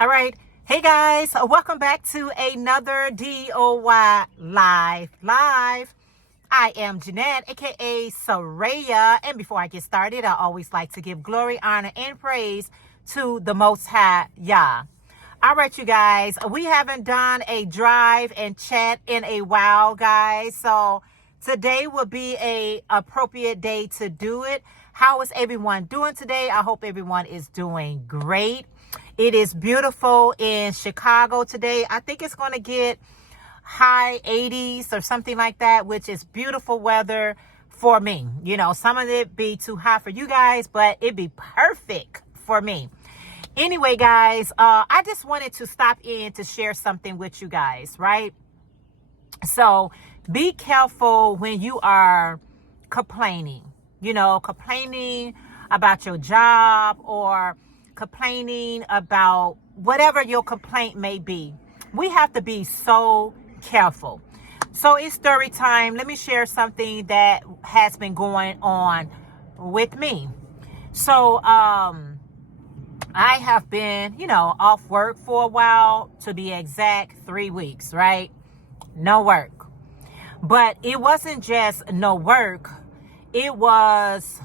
All right. Hey guys, welcome back to another DOYlife live. I am Jeanette, aka Sarayah. And before I get started, I always like to give glory, honor, and praise to the Most High Yah. All right, you guys, we haven't done a drive and chat in a while, guys. So today will be a appropriate day to do it. How is everyone doing today? I hope everyone is doing great. It is beautiful in Chicago today. I think it's going to get high 80s or something like that, which is beautiful weather for me. You know, some of it be too hot for you guys, but it'd be perfect for me. Anyway, guys, I just wanted to stop in to share something with you guys, right? So be careful when you are complaining, complaining about your job or complaining about whatever your complaint may be. We have to be so careful. So it's story time. Let me share something that has been going on with me. So I have been, off work for a while, to be exact, 3 weeks, right? No work. But it wasn't just no work. It was,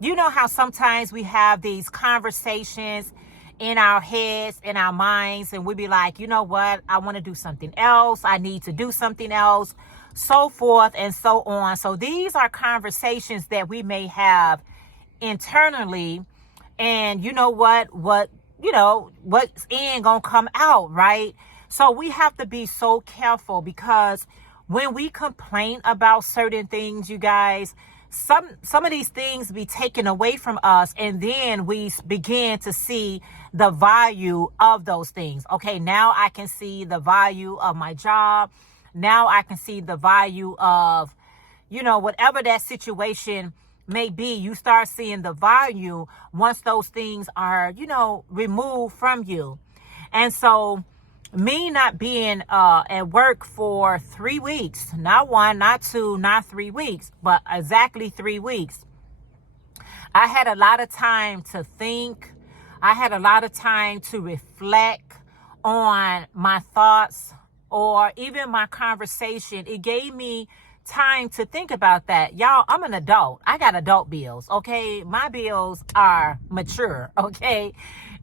you know how sometimes we have these conversations in our heads, in our minds, and we be like, you know what? I want to do something else. I need to do something else, so forth and so on. So these are conversations that we may have internally, and you know what's in gonna come out, right? So we have to be so careful, because when we complain about certain things, you guys, some of these things be taken away from us, and then we begin to see the value of those things. Okay, now I can see the value of my job. Now I can see the value of, whatever that situation may be. You start seeing the value once those things are, removed from you. And so me not being at work for 3 weeks, not 1, not 2, not 3 weeks, but exactly 3 weeks, I had a lot of time to think. I had a lot of time to reflect on my thoughts or even my conversation. It gave me time to think about that. Y'all, I'm an adult. I got adult bills, okay? My bills are mature, okay?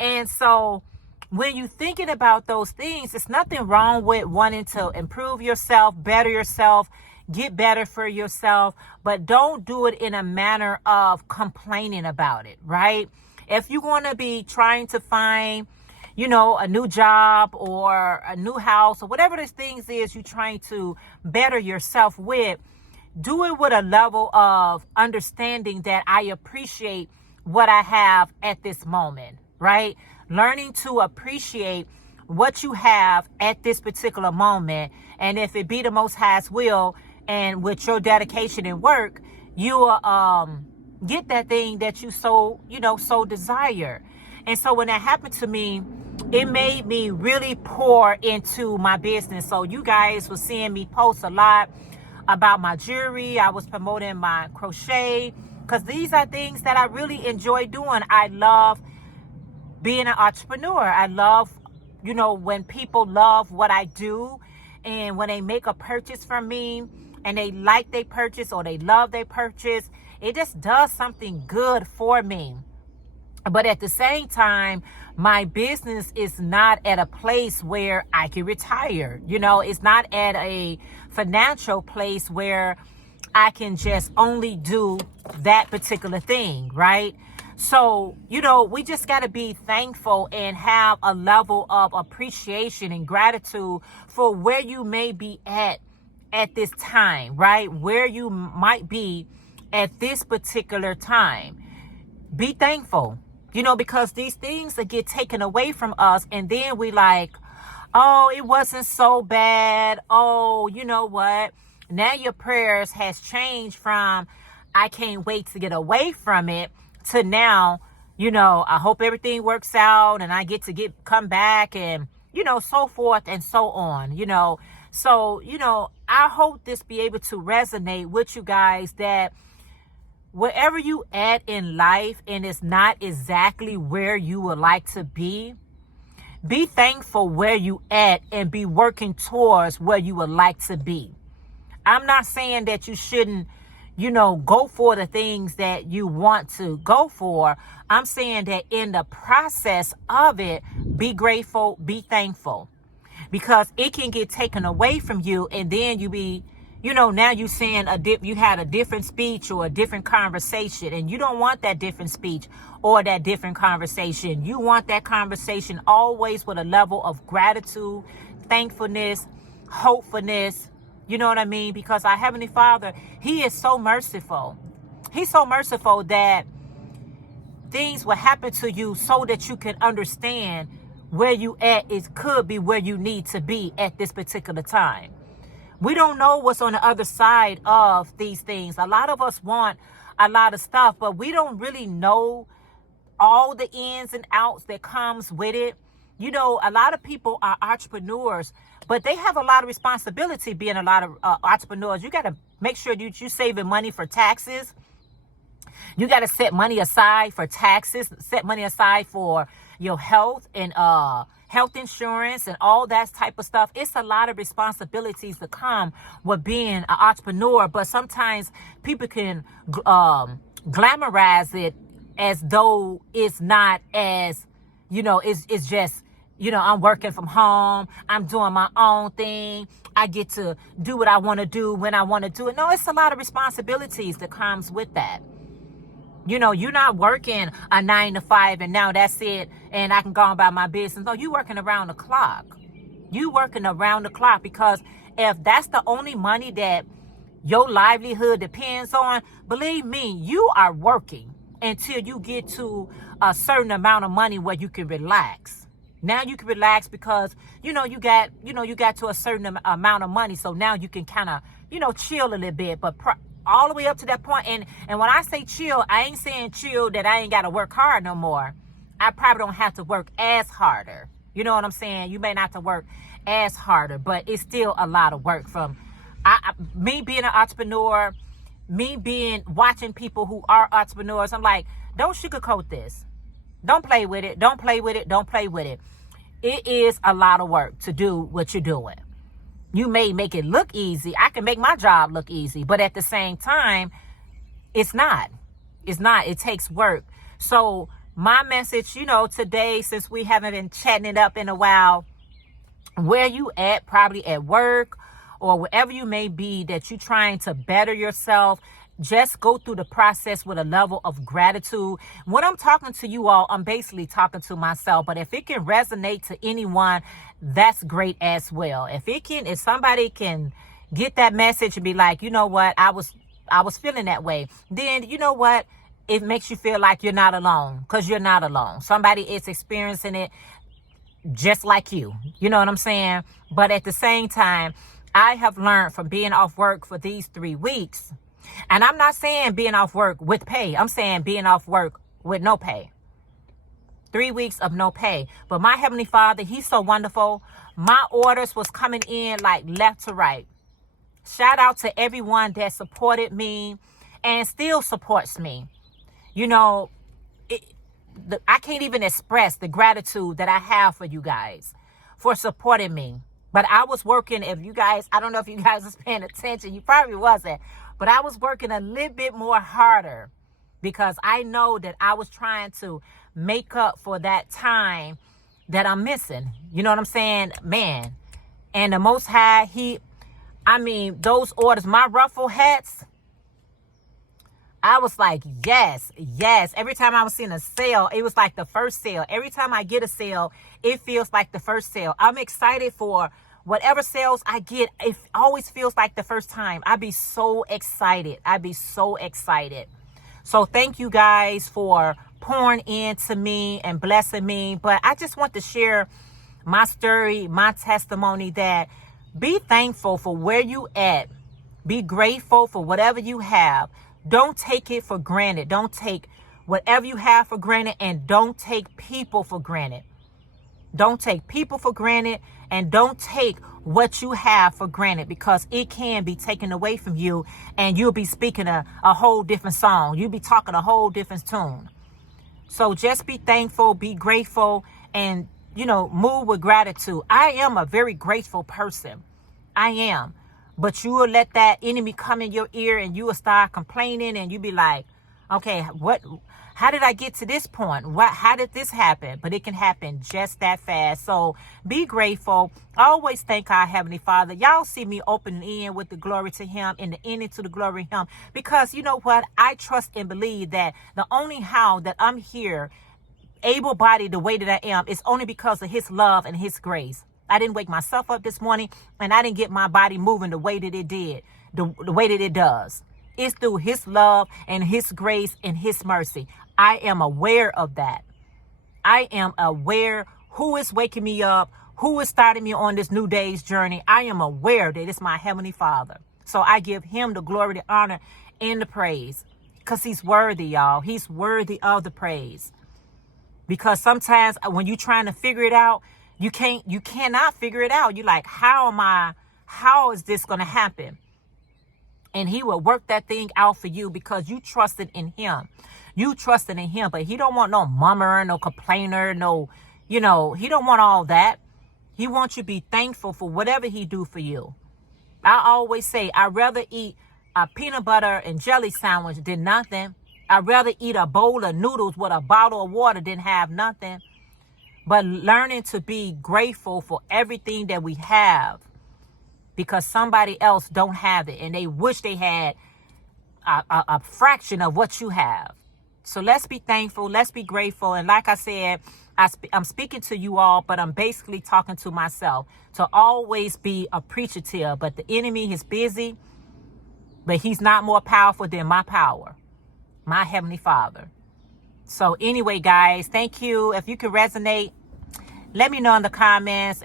And so when you're thinking about those things, there's nothing wrong with wanting to improve yourself, better yourself, get better for yourself, but don't do it in a manner of complaining about it, right? If you're going to be trying to find, a new job or a new house or whatever these things is you're trying to better yourself with, do it with a level of understanding that I appreciate what I have at this moment, right? Learning to appreciate what you have at this particular moment. And if it be the Most High's will, and with your dedication and work, you will get that thing that you so desire. And so when that happened to me, it made me really pour into my business. So you guys were seeing me post a lot about my jewelry. I was promoting my crochet, because these are things that I really enjoy doing. I love being an entrepreneur. I love, when people love what I do, and when they make a purchase from me and they like their purchase or they love their purchase, it just does something good for me. But at the same time, my business is not at a place where I can retire. It's not at a financial place where I can just only do that particular thing, right? So, we just got to be thankful and have a level of appreciation and gratitude for where you may be at this time, right? Where you might be at this particular time. Be thankful, because these things that get taken away from us, and then we like, oh, it wasn't so bad. Oh, you know what? Now your prayers has changed from, I can't wait to get away from it, to now, I hope everything works out and I get to come back, and, so forth and so on, So, I hope this be able to resonate with you guys, that wherever you at in life and it's not exactly where you would like to be thankful where you at and be working towards where you would like to be. I'm not saying that you shouldn't, go for the things that you want to go for. I'm saying that in the process of it, be grateful, be thankful, because it can get taken away from you. And then you be, now you saying you had a different speech or a different conversation, and you don't want that different speech or that different conversation. You want that conversation always with a level of gratitude, thankfulness, hopefulness. You know what I mean? Because our Heavenly Father, He is so merciful. He's so merciful that things will happen to you so that you can understand where you at. It could be where you need to be at this particular time. We don't know what's on the other side of these things. A lot of us want a lot of stuff, but we don't really know all the ins and outs that comes with it. A lot of people are entrepreneurs, but they have a lot of responsibility being a lot of entrepreneurs. You got to make sure you saving money for taxes. You got to set money aside for taxes, set money aside for your health and health insurance and all that type of stuff. It's a lot of responsibilities that come with being an entrepreneur, but sometimes people can glamorize it as though it's not as, it's just, I'm working from home. I'm doing my own thing. I get to do what I want to do when I want to do it. No, it's a lot of responsibilities that comes with that. You're not working a 9 to 5 and now that's it and I can go about my business. No, you're working around the clock. You working around the clock, because if that's the only money that your livelihood depends on, believe me, you are working until you get to a certain amount of money where you can relax. Now you can relax because, you got to a certain amount of money. So now you can kind of, chill a little bit, but all the way up to that point. And when I say chill, I ain't saying chill that I ain't got to work hard no more. I probably don't have to work as harder. You know what I'm saying? You may not have to work as harder, but it's still a lot of work from me being an entrepreneur, watching people who are entrepreneurs. I'm like, don't sugarcoat this. Don't play with it. Don't play with it. Don't play with it. It is a lot of work to do what you're doing. You may make it look easy. I can make my job look easy, but at the same time, it's not. It's not. It takes work. So my message, today, since we haven't been chatting it up in a while, where you at, probably at work or wherever you may be, that you're trying to better yourself, just go through the process with a level of gratitude. When I'm talking to you all, I'm basically talking to myself, but if it can resonate to anyone, that's great as well. If somebody can get that message and be like, you know what, I was feeling that way, then you know what, it makes you feel like you're not alone, because you're not alone. Somebody is experiencing it just like you. You know what I'm saying? But at the same time, I have learned from being off work for these 3 weeks, and I'm not saying being off work with pay. I'm saying being off work with no pay. 3 weeks of no pay. But my Heavenly Father, He's so wonderful. My orders was coming in like left to right. Shout out to everyone that supported me and still supports me. I can't even express the gratitude that I have for you guys for supporting me. But I was working, I don't know if you guys was paying attention. You probably wasn't. But I was working a little bit more harder because I know that I was trying to make up for that time that I'm missing. You know what I'm saying? Man. And the Most High, those orders, my ruffle hats, I was like, yes. Every time I was seeing a sale, it was like the first sale. Every time I get a sale, it feels like the first sale. I'm excited for whatever sales I get. It always feels like the first time. I'd be so excited. So thank you guys for pouring into me and blessing me. But I just want to share my story, my testimony, that be thankful for where you at. Be grateful for whatever you have. Don't take it for granted. Don't take whatever you have for granted, and don't take people for granted. Don't take people for granted, and don't take what you have for granted, because it can be taken away from you and you'll be speaking a whole different song. You'll be talking a whole different tune. So just be thankful, be grateful, and, you know, move with gratitude. I am a very grateful person. I am. But you will let that enemy come in your ear and you will start complaining and you be like, okay, how did I get to this point? How did this happen? But it can happen just that fast. So be grateful. Always thank our Heavenly Father. Y'all see me open the end with the glory to Him and the ending to the glory to Him. Because you know what? I trust and believe that the only how that I'm here, able-bodied the way that I am, is only because of His love and His grace. I didn't wake myself up this morning and I didn't get my body moving the way that it did, the way that it does. It's through His love and His grace and His mercy. I am aware of that. I am aware who is waking me up, who is starting me on this new day's journey. I am aware that it's my Heavenly Father. So I give Him the glory, the honor, and the praise, because He's worthy, y'all. He's worthy of the praise. Because sometimes when you're trying to figure it out, you cannot figure it out. You're like, how is this going to happen? And He will work that thing out for you because you trusted in Him. You trusted in Him, but He don't want no mummer, no complainer, no, you know, He don't want all that. He wants you to be thankful for whatever He do for you. I always say, I'd rather eat a peanut butter and jelly sandwich than nothing. I'd rather eat a bowl of noodles with a bottle of water than have nothing. But learning to be grateful for everything that we have, because somebody else don't have it and they wish they had a fraction of what you have. So let's be thankful. Let's be grateful. And like I said, I'm speaking to you all, but I'm basically talking to myself to always be appreciative. But the enemy is busy, but he's not more powerful than my power, my Heavenly Father. So anyway, guys, thank you. If you can resonate, let me know in the comments.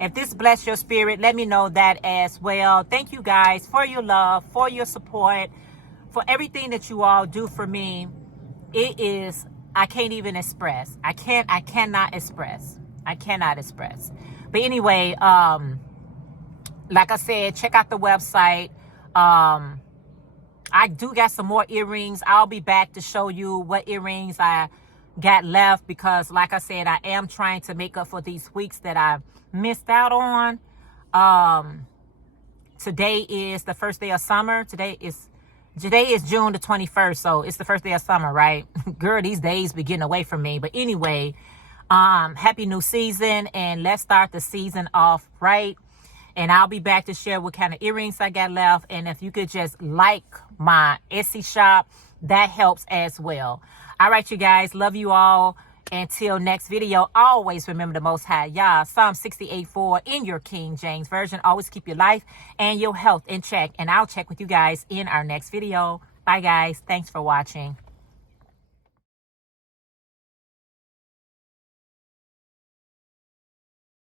If this bless your spirit, let me know that as well. Thank you guys for your love, for your support, for everything that you all do for me. It is, I can't even express. I cannot express. But anyway, like I said, check out the website. I do got some more earrings. I'll be back to show you what earrings I got left, because like I said, I am trying to make up for these weeks that I missed out on. Today is the first day of summer. Today is June the 21st, so it's the first day of summer, right? Girl, these days be getting away from me. But anyway, happy new season, and let's start the season off right. And I'll be back to share what kind of earrings I got left. And if you could just like my Etsy shop, that helps as well. All right, you guys, love you all. Until next video, always remember the Most High Yah. Psalm 68:4 in your King James Version. Always keep your life and your health in check. And I'll check with you guys in our next video. Bye, guys. Thanks for watching.